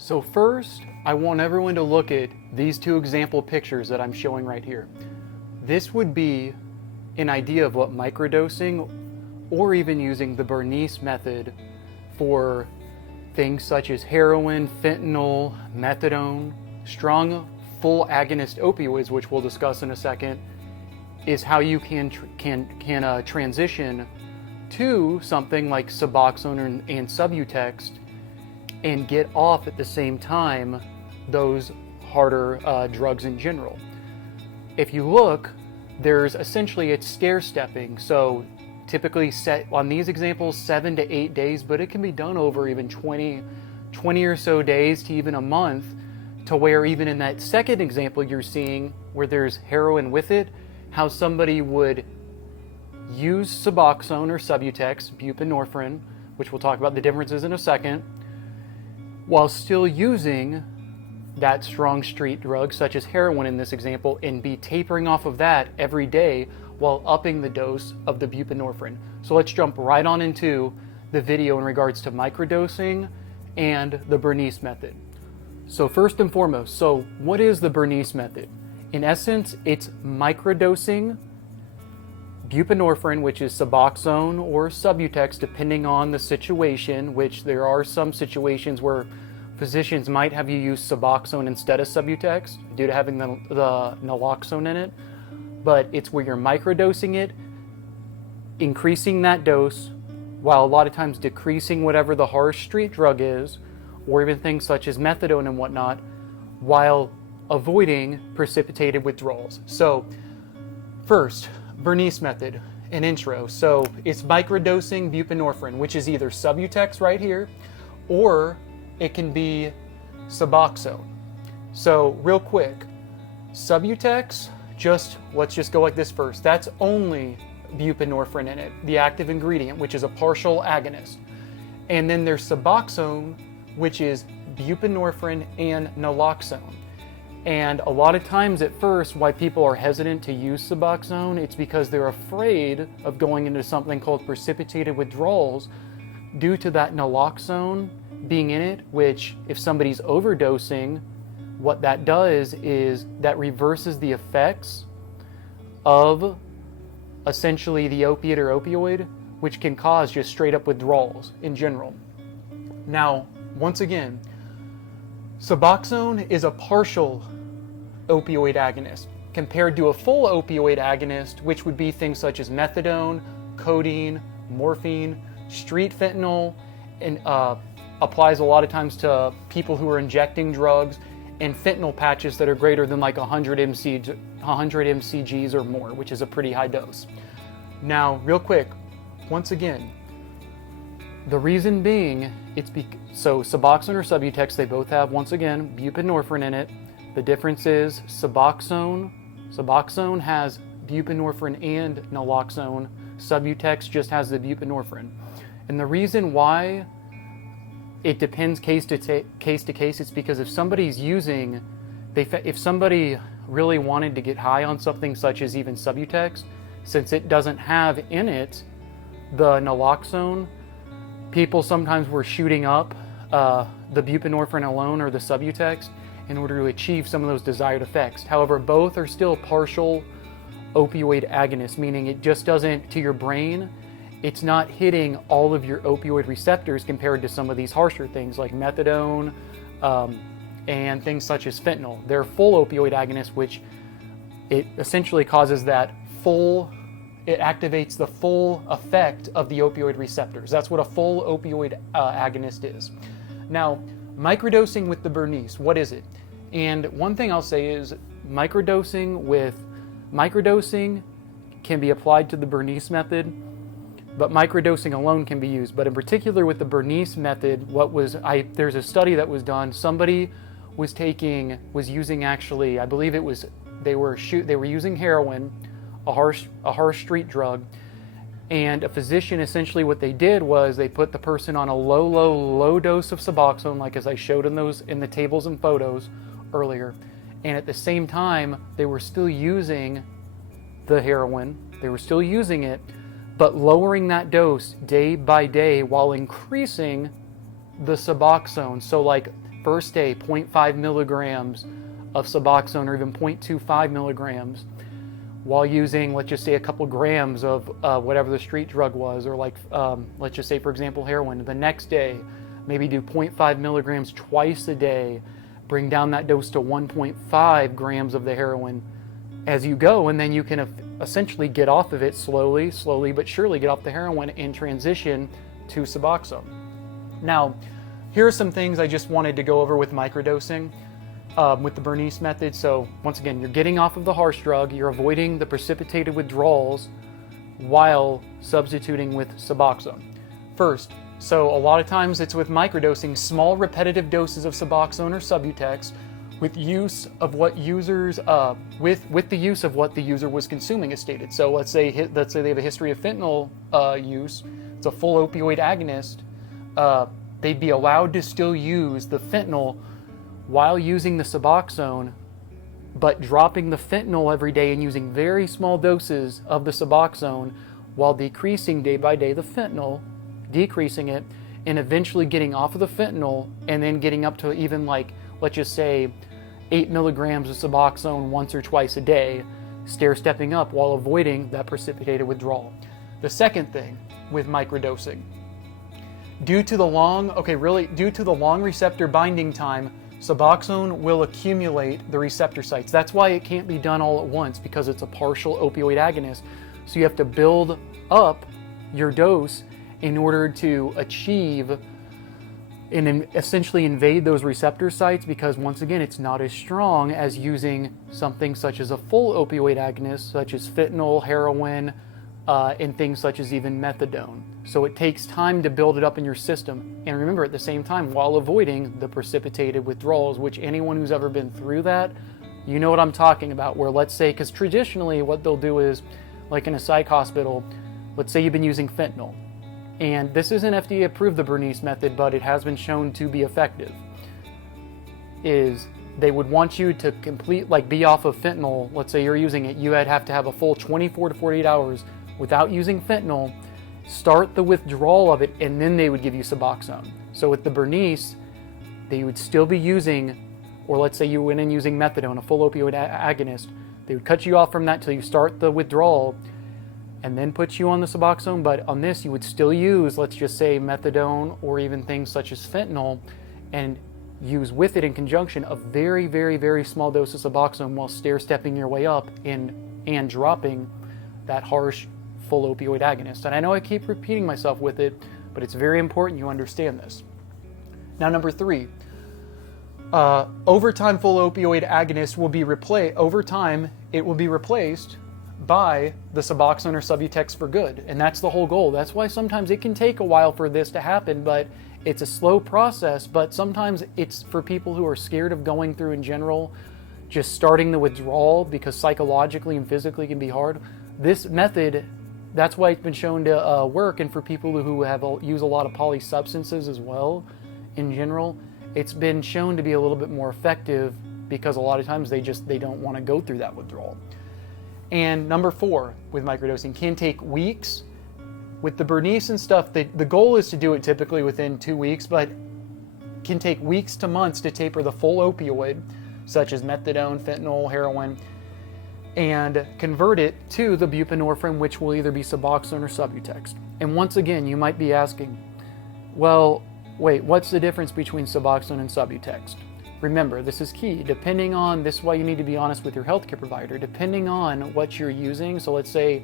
So first, I want everyone to look at these two example pictures that I'm showing right here. This would be an idea of what microdosing, or even using the Bernese method for things such as heroin, fentanyl, methadone, strong full agonist opioids, which we'll discuss in a second, is how you can transition to something like Suboxone and Subutex and get off at the same time those harder drugs in general. If you look, there's essentially, it's stair stepping. So typically set on these examples 7 to 8 days, but it can be done over even 20 or so days to even a month, to where even in that second example you're seeing where there's heroin with it, how somebody would use Suboxone or Subutex, buprenorphine, which we'll talk about the differences in a second, while still using that strong street drug such as heroin in this example, and be tapering off of that every day while upping the dose of the buprenorphine. So let's jump right on into the video in regards to microdosing and the Bernese method. So first and foremost, so what is the Bernese method? In essence, it's microdosing buprenorphine, which is Suboxone or Subutex, depending on the situation, which there are some situations where physicians might have you use Suboxone instead of Subutex due to having the naloxone in it. But it's where you're microdosing it, increasing that dose, while a lot of times decreasing whatever the harsh street drug is, or even things such as methadone and whatnot, while avoiding precipitated withdrawals. So first, Bernese method, an intro. So it's microdosing buprenorphine, which is either Subutex right here, or it can be Suboxone. So real quick, Subutex, let's just go like this first. That's only buprenorphine in it, the active ingredient, which is a partial agonist. And then there's Suboxone, which is buprenorphine and naloxone. And a lot of times at first, why people are hesitant to use Suboxone, it's because they're afraid of going into something called precipitated withdrawals due to that naloxone being in it, which if somebody's overdosing, what that does is that reverses the effects of essentially the opiate or opioid, which can cause just straight up withdrawals in general. Now, once again, Suboxone is a partial opioid agonist compared to a full opioid agonist, which would be things such as methadone, codeine, morphine, street fentanyl, and applies a lot of times to people who are injecting drugs, and fentanyl patches that are greater than like 100 mcgs or more, which is a pretty high dose. Now, real quick, once again, the reason being, so Suboxone or Subutex, they both have, once again, buprenorphine in it. The difference is Suboxone has buprenorphine and naloxone. Subutex just has the buprenorphine. And the reason why it depends case to case, it's because if somebody's using, if somebody really wanted to get high on something such as even Subutex, since it doesn't have in it the naloxone, people sometimes were shooting up the buprenorphine alone or the Subutex in order to achieve some of those desired effects. However, both are still partial opioid agonists, meaning it just doesn't, to your brain, it's not hitting all of your opioid receptors compared to some of these harsher things like methadone and things such as fentanyl. They're full opioid agonists, which it essentially causes that it activates the full effect of the opioid receptors. That's what a full opioid agonist is. Now, microdosing with the Bernese, what is it? And one thing I'll say is microdosing can be applied to the Bernese method, but microdosing alone can be used. But in particular with the Bernese method, there's a study that was done. Somebody was using actually, I believe it was, they were using heroin, a harsh street drug, and a physician, essentially what they did was they put the person on a low dose of Suboxone, like as I showed in the tables and photos earlier, and at the same time they were still using the heroin, they were still using it, but lowering that dose day by day while increasing the Suboxone. So like first day 0.5 milligrams of Suboxone or even 0.25 milligrams while using, let's just say, a couple grams of whatever the street drug was, or like, let's just say, for example, heroin. The next day, maybe do 0.5 milligrams twice a day, bring down that dose to 1.5 grams of the heroin as you go, and then you can essentially get off of it slowly but surely get off the heroin and transition to Suboxone. Now, here are some things I just wanted to go over with microdosing. With the Bernese method. So once again, you're getting off of the harsh drug, you're avoiding the precipitated withdrawals while substituting with Suboxone. First, so a lot of times it's with microdosing, small repetitive doses of Suboxone or Subutex with use of what users, with the use of what the user was consuming as stated. So let's say they have a history of fentanyl use, it's a full opioid agonist, they'd be allowed to still use the fentanyl while using the Suboxone, but dropping the fentanyl every day and using very small doses of the Suboxone while decreasing day by day the fentanyl, decreasing it, and eventually getting off of the fentanyl and then getting up to even, like, let's just say 8 milligrams of Suboxone once or twice a day, stair-stepping up while avoiding that precipitated withdrawal. The second thing with microdosing, due to the long receptor binding time, Suboxone will accumulate the receptor sites. That's why it can't be done all at once, because it's a partial opioid agonist. So you have to build up your dose in order to achieve and essentially invade those receptor sites, because once again, it's not as strong as using something such as a full opioid agonist, such as fentanyl, heroin, and things such as even methadone. So it takes time to build it up in your system. And remember, at the same time, while avoiding the precipitated withdrawals, which anyone who's ever been through that, you know what I'm talking about, where let's say, because traditionally what they'll do is, like in a psych hospital, let's say you've been using fentanyl. And this isn't FDA approved, the Bernese method, but it has been shown to be effective. Is they would want you to be off of fentanyl. Let's say you're using it, you would have to have a full 24 to 48 hours without using fentanyl, start the withdrawal of it, and then they would give you Suboxone. So with the Bernese, they would still be using, or let's say you went in using methadone, a full opioid agonist, they would cut you off from that till you start the withdrawal and then put you on the Suboxone. But on this, you would still use, let's just say, methadone or even things such as fentanyl, and use with it in conjunction a very, very, very small dose of Suboxone while stair-stepping your way up and dropping that harsh full opioid agonist. And I know I keep repeating myself with it, but it's very important you understand this. Now, number 3, over time, full opioid agonist will be replaced. Over time, it will be replaced by the Suboxone or Subutex for good, and that's the whole goal. That's why sometimes it can take a while for this to happen, but it's a slow process. But sometimes it's for people who are scared of going through in general, just starting the withdrawal, because psychologically and physically can be hard. This method, that's why it's been shown to work. And for people who use a lot of polysubstances as well, in general, it's been shown to be a little bit more effective, because a lot of times they don't want to go through that withdrawal. And number 4, with microdosing, can take weeks. With the Bernese and stuff, the goal is to do it typically within 2 weeks, but can take weeks to months to taper the full opioid, such as methadone, fentanyl, heroin, and convert it to the buprenorphine, which will either be Suboxone or Subutex. And once again, you might be asking, well, wait, what's the difference between Suboxone and Subutex? Remember, this is key. Depending on, this is why you need to be honest with your healthcare provider, depending on what you're using. So let's say,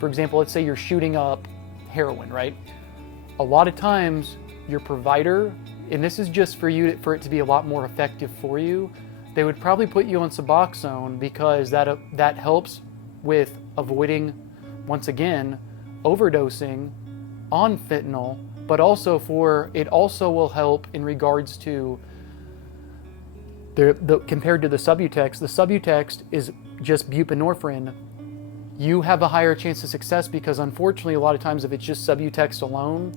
for example, let's say you're shooting up heroin, right? A lot of times your provider, and this is just for it to be a lot more effective for you, they would probably put you on Suboxone, because that helps with avoiding, once again, overdosing on fentanyl, but also it also will help in regards to compared to the Subutex. The Subutex is just buprenorphine. You have a higher chance of success, because unfortunately a lot of times if it's just Subutex alone,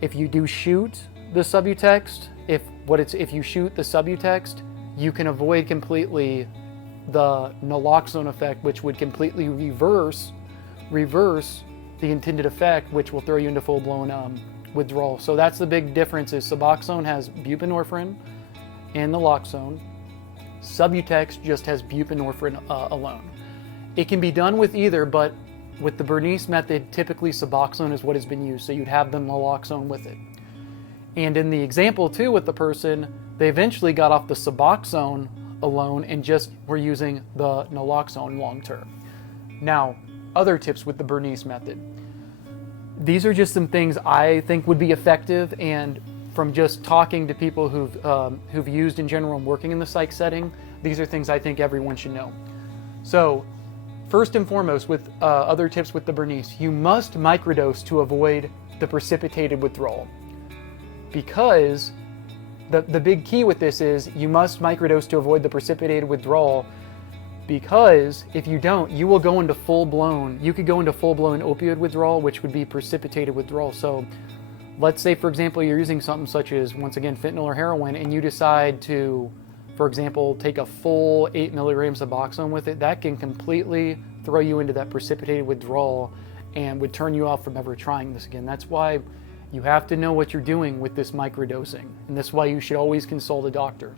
if you do shoot the Subutex, if you shoot the Subutex, you can avoid completely the naloxone effect, which would completely reverse the intended effect, which will throw you into full-blown withdrawal. So that's the big difference is Suboxone has buprenorphine and naloxone. Subutex just has buprenorphine alone. It can be done with either, but with the Bernese method, typically Suboxone is what has been used, so you'd have the naloxone with it. And in the example too with the person, they eventually got off the Suboxone alone and just were using the naloxone long term. Now, other tips with the Bernese method. These are just some things I think would be effective, and from just talking to people who've used in general and working in the psych setting, these are things I think everyone should know. So, first and foremost, with other tips with the Bernese, you must microdose to avoid the precipitated withdrawal. Because the big key with this is you must microdose to avoid the precipitated withdrawal, because if you don't, you will go into full-blown opioid withdrawal, which would be precipitated withdrawal. So let's say, for example, you're using something such as, once again, fentanyl or heroin, and you decide to, for example, take a full 8 milligrams of Suboxone with it. That can completely throw you into that precipitated withdrawal and would turn you off from ever trying this again. That's why you have to know what you're doing with this microdosing, and that's why you should always consult a doctor.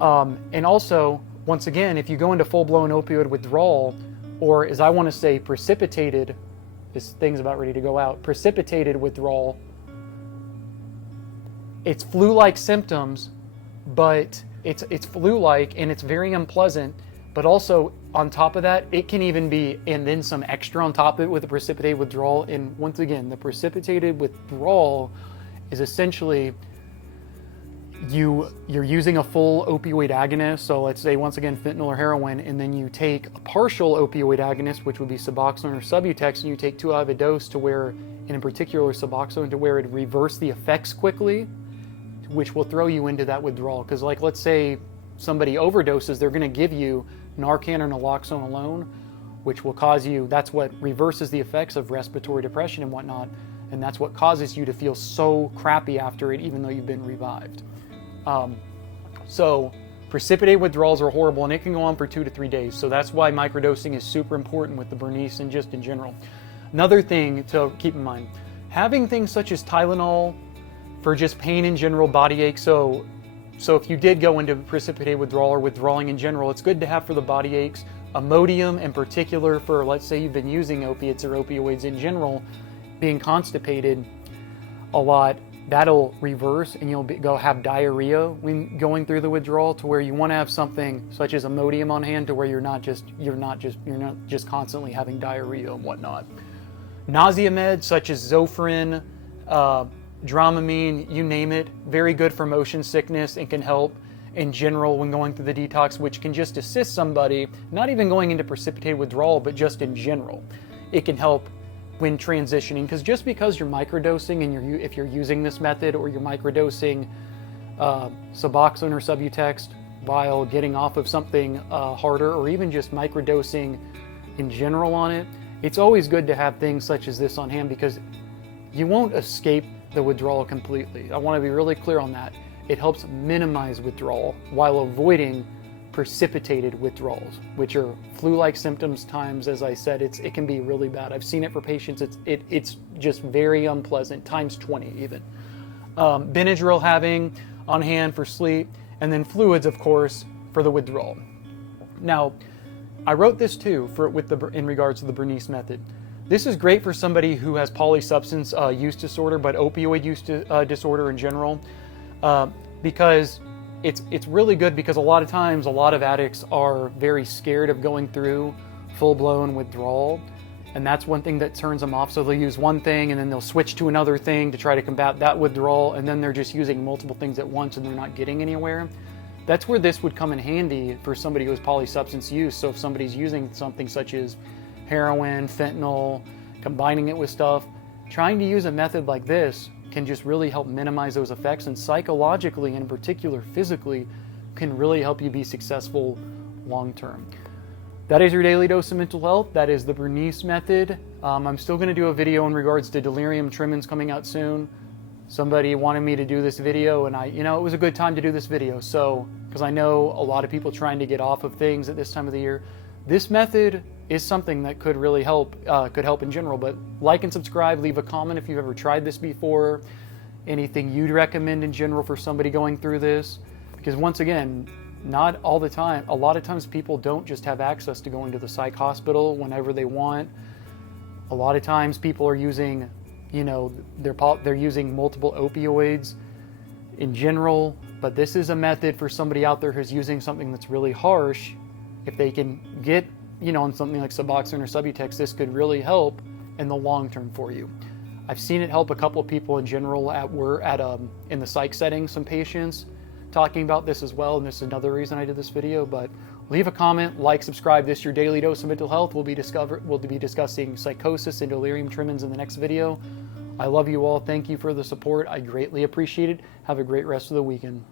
And also, once again, if you go into full-blown opioid withdrawal, or as I want to say, precipitated, this thing's about ready to go out, precipitated withdrawal, it's flu-like symptoms, but it's flu-like and it's very unpleasant, but also on top of that, it can even be, and then some extra on top of it with the precipitated withdrawal. And once again, the precipitated withdrawal is essentially you're using a full opioid agonist. So let's say, once again, fentanyl or heroin, and then you take a partial opioid agonist, which would be Suboxone or Subutex, and you take too high of a dose to where, and in particular Suboxone, to where it reverse the effects quickly, which will throw you into that withdrawal. Because like, let's say somebody overdoses, they're going to give you Narcan or naloxone alone, which will cause you, that's what reverses the effects of respiratory depression and whatnot, and that's what causes you to feel so crappy after it, even though you've been revived. So precipitated withdrawals are horrible, and it can go on for 2 to 3 days. So that's why microdosing is super important with the Bernese and just in general. Another thing to keep in mind, having things such as Tylenol for just pain in general, body ache. So if you did go into precipitated withdrawal or withdrawing in general, it's good to have for the body aches. Imodium in particular for, let's say you've been using opiates or opioids in general, being constipated a lot, that'll reverse and you'll go have diarrhea when going through the withdrawal, to where you want to have something such as Imodium on hand to where you're not just constantly having diarrhea and whatnot. Nausea meds such as Zofran, Dramamine, you name it, very good for motion sickness and can help in general when going through the detox, which can just assist somebody, not even going into precipitated withdrawal, but just in general. It can help when transitioning, because just because you're microdosing and if you're using this method, or you're microdosing Suboxone or Subutex while getting off of something harder, or even just microdosing in general on it, it's always good to have things such as this on hand, because you won't escape the withdrawal completely. I want to be really clear on that. It helps minimize withdrawal while avoiding precipitated withdrawals, which are flu-like symptoms times, as I said, it can be really bad. I've seen it for patients. It's just very unpleasant, times 20 even. Benadryl having on hand for sleep, and then fluids, of course, for the withdrawal. Now, I wrote this too in regards to the Bernese method. This is great for somebody who has polysubstance use disorder, but opioid use disorder in general, because it's really good, because a lot of times a lot of addicts are very scared of going through full-blown withdrawal, and that's one thing that turns them off. So they'll use one thing and then they'll switch to another thing to try to combat that withdrawal, and then they're just using multiple things at once and they're not getting anywhere. That's where this would come in handy for somebody who has polysubstance use. So if somebody's using something such as heroin, fentanyl, combining it with stuff, trying to use a method like this can just really help minimize those effects, and psychologically, and in particular physically, can really help you be successful long term. That is your daily dose of mental health. That is the Bernese method. I'm still going to do a video in regards to delirium tremens coming out soon. Somebody wanted me to do this video, and it was a good time to do this video. So, because I know a lot of people trying to get off of things at this time of the year. This method is something that could really help, in general. But like and subscribe, leave a comment if you've ever tried this before, anything you'd recommend in general for somebody going through this. Because once again, not all the time, a lot of times people don't just have access to going to the psych hospital whenever they want. A lot of times people are using, you know, they're using multiple opioids in general, but this is a method for somebody out there who's using something that's really harsh. If they can get, you know, on something like Suboxone or Subutex, this could really help in the long term for you. I've seen it help a couple of people in general in the psych setting, some patients talking about this as well, and this is another reason I did this video. But leave a comment, like, subscribe. This is your daily dose of mental health. We'll be discussing psychosis and delirium tremens in the next video. I love you all. Thank you for the support. I greatly appreciate it. Have a great rest of the weekend.